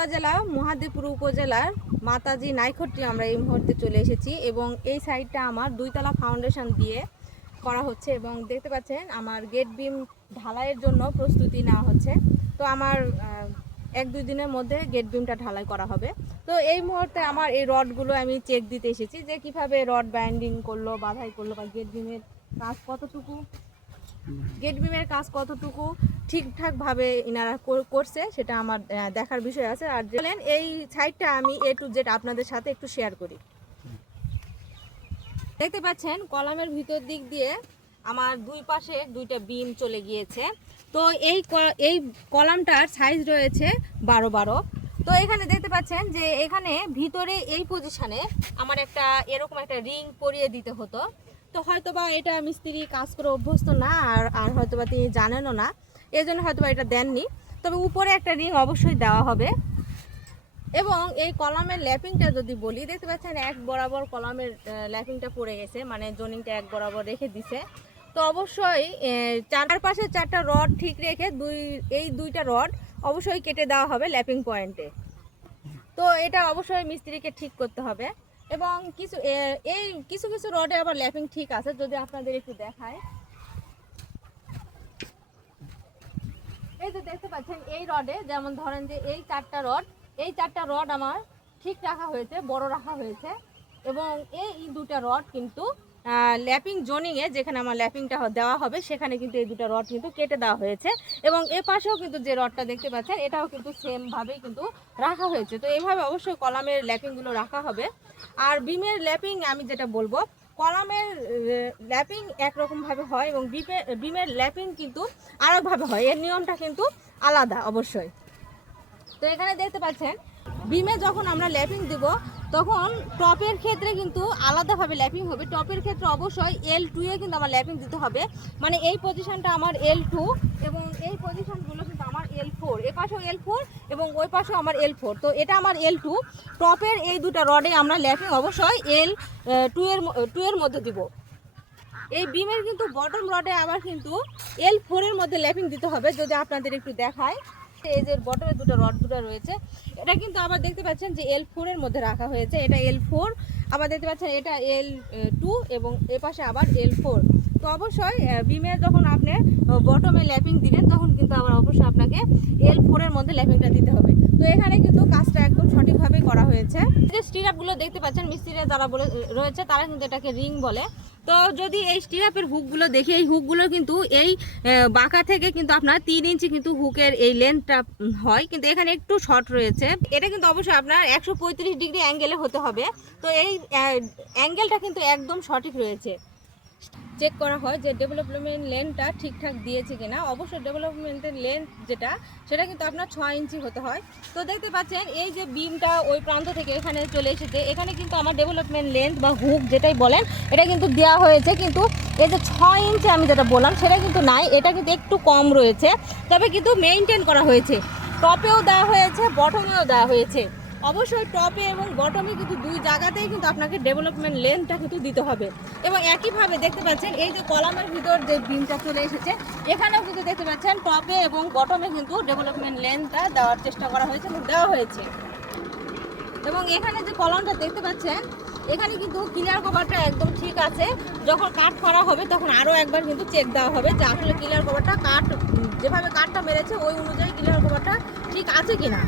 নওগাঁ জেলা, মহাদেবপুর উপজেলার মাতাজি নাইখট্টি আমরা এই মুহূর্তে চলে এসেছি এবং এই সাইডটা আমার দুইতলা ফাউন্ডেশন দিয়ে করা হচ্ছে এবং দেখতে পাচ্ছেন আমার গেট বিম ঢালাইয়ের জন্য প্রস্তুতি নেওয়া হচ্ছে। তো আমার এক দুই দিনের মধ্যে গেট বিমটা ঢালাই করা হবে। তো এই মুহূর্তে আমার এই রডগুলো আমি চেক দিতে এসেছি যে কীভাবে রড বাইন্ডিং করল, বাধাই করল বা গেট বিমের কাজ কতটুকু গেট বিমের কাজ কতটুকু ঠিকঠাক ভাবে ইনারা করছে সেটা আমার দেখার বিষয় আছে। আর বলেন, এই সাইডটা আমি এ টু জেড আপনাদের সাথে একটু শেয়ার করি। দেখতে পাচ্ছেন, কলামের ভিতর দিক দিয়ে আমার দুই পাশে দুইটা বিম চলে গিয়েছে। তো এই এই কলামটার সাইজ রয়েছে বারো বারো। তো এখানে দেখতে পাচ্ছেন যে এখানে ভিতরে এই পজিশনে আমার একটা এরকম একটা রিং পরিয়ে দিতে হতো। তো হয়তো বা এটা মিস্ত্রি কাজ করে অভ্যস্ত না আর আর হয়তো বা তিনি জানেনও না এই জন্য হয়তো বা এটা দেননি। তবে উপরে একটা রিং অবশ্যই দেওয়া হবে। এবং এই কলামের ল্যাপিংটা যদি বলি দেখতে পাচ্ছেন এক বরাবর কলামের ল্যাপিংটা পড়ে গেছে মানে জনিংটা এক বরাবর রেখে দিছে। তো অবশ্যই আহ, চার পাশে চারটা রড ঠিক রেখে দুই এই দুইটা রড অবশ্যই কেটে দেওয়া হবে ল্যাপিং পয়েন্টে। তো এটা অবশ্যই মিস্ত্রিকে ঠিক করতে হবে। এবং কিছু এই কিছু কিছু রডে আবার ল্যাপিং ঠিক আছে, যদি আপনাদের একটু দেখায়। এই যে দেখতে পাচ্ছেন, এই রডে যেমন ধরেন যে এই চারটা রড, এই চারটা রড আমার ঠিক রাখা হয়েছে, বড় রাখা হয়েছে, এবং এই দুটা রড কিন্তু ল্যাপিং জোনিংয়ে যেখানে আমার ল্যাপিংটা দেওয়া হবে, সেখানে কিন্তু এই দুটো রড কিন্তু কেটে দেওয়া হয়েছে। এবং এ পাশেও কিন্তু যে রডটা দেখতে পাচ্ছেন, এটাও কিন্তু সেমভাবেই কিন্তু রাখা হয়েছে। তো এইভাবে অবশ্যই কলামের ল্যাপিংগুলো রাখা হবে। আর বিমের ল্যাপিং আমি যেটা বলব, কলামের ল্যাপিং একরকমভাবে হয় এবং বিপে- বিমের ল্যাপিং কিন্তু আরেকভাবে হয়। এর নিয়মটা কিন্তু আলাদা অবশ্যই। তো এখানে দেখতে পাচ্ছেন বিমে যখন আমরা ল্যাপিং দিব, তখন টপের ক্ষেত্রে কিন্তু আলাদাভাবে ল্যাপিং হবে। টপের ক্ষেত্রে অবশ্যই এল টু এ কিন্তু আমার ল্যাপিং দিতে হবে। মানে এই পজিশনটা আমার এল টু এবং এই পজিশনগুলো কিন্তু আমার এল ফোর এ পাশেও এল ফোর এবং ওই পাশেও আমার এল ফোর তো এটা আমার এল টু টপের এই দুটো রডে আমরা ল্যাপিং অবশ্যই এল টু এর টু এর মধ্যে দিব। এই বিমের কিন্তু বটম রডে আবার কিন্তু এল ফোরের মধ্যে ল্যাপিং দিতে হবে, যদি আপনাদের একটু দেখায়। এই যে বটমে দুটো রড দুটো রয়েছে, এটা কিন্তু আবার দেখতে পাচ্ছেন যে এল ফোরের মধ্যে রাখা হয়েছে। এটা এল ফোর আবার দেখতে পাচ্ছেন এটা এল টু এবং এ পাশে আবার এল ফোর তো অবশ্যই বিমের যখন আপনি বটমে ল্যাপিং দিবেন, তখন কিন্তু আবার অবশ্যই আপনাকে এল ফোরের মধ্যে ল্যাপিংটা দিতে হবে। তো এখানে কিন্তু কাজটা একদম সঠিকভাবে করা হয়েছে। যে স্টিরাপগুলো দেখতে পাচ্ছেন, মিস্ত্রিরা যারা বলে, রয়েছে, তারা কিন্তু এটাকে রিং বলে। তো যদি এই স্টিরাপের হুকগুলো দেখি, এই হুকগুলো কিন্তু এই বাঁকা থেকে কিন্তু আপনার তিন ইঞ্চি কিন্তু হুকের এই লেন্থটা হয়। কিন্তু এখানে একটু শর্ট রয়েছে। এটা কিন্তু অবশ্যই আপনার একশো পঁয়ত্রিশ ডিগ্রি অ্যাঙ্গেলে হতে হবে। তো এই অ্যাঙ্গেলটা কিন্তু একদম সঠিক রয়েছে। চেক করা হয় যে ডেভেলপমেন্ট লেনটা ঠিকঠাক দিয়েছে কিনা। অবশ্যই ডেভেলপমেন্টের লেন্থ যেটা, সেটা কিন্তু আপনার ছয় ইঞ্চি হতে হয়। তো দেখতে পাচ্ছেন, এই যে বিমটা ওই প্রান্ত থেকে এখানে চলে এসেছে। এখানে কিন্তু আমার ডেভেলপমেন্ট লেন্থ বা হুক যেটাই বলেন, এটা কিন্তু দেওয়া হয়েছে। কিন্তু এই যে ছয় ইঞ্চি আমি যেটা বললাম, সেটা কিন্তু নাই, এটা কিন্তু একটু কম রয়েছে। তবে কিন্তু মেনটেন করা হয়েছে। টপেও দেওয়া হয়েছে বটমেও দেওয়া হয়েছে। অবশ্যই টপে এবং বটমে কিন্তু দুই জায়গাতেই কিন্তু আপনাকে ডেভেলপমেন্ট লেনটা কিন্তু দিতে হবে। এবং একইভাবে দেখতে পাচ্ছেন, এই যে কলামের ভিতর যে বিমটা চলে এসেছে, এখানেও কিন্তু দেখতে পাচ্ছেন টপে এবং বটমে কিন্তু ডেভেলপমেন্ট লেনটা দেওয়ার চেষ্টা করা হয়েছে এবং দেওয়া হয়েছে। এবং এখানে যে কলমটা দেখতে পাচ্ছেন, এখানে কিন্তু ক্লিয়ার কভারটা একদম ঠিক আছে। যখন কাট করা হবে, তখন আরও একবার কিন্তু চেক দেওয়া হবে যে আসলে ক্লিয়ার কভারটা কাট যেভাবে কাটটা মেরেছে, ওই অনুযায়ী ক্লিয়ার কভারটা ঠিক আছে কিনা।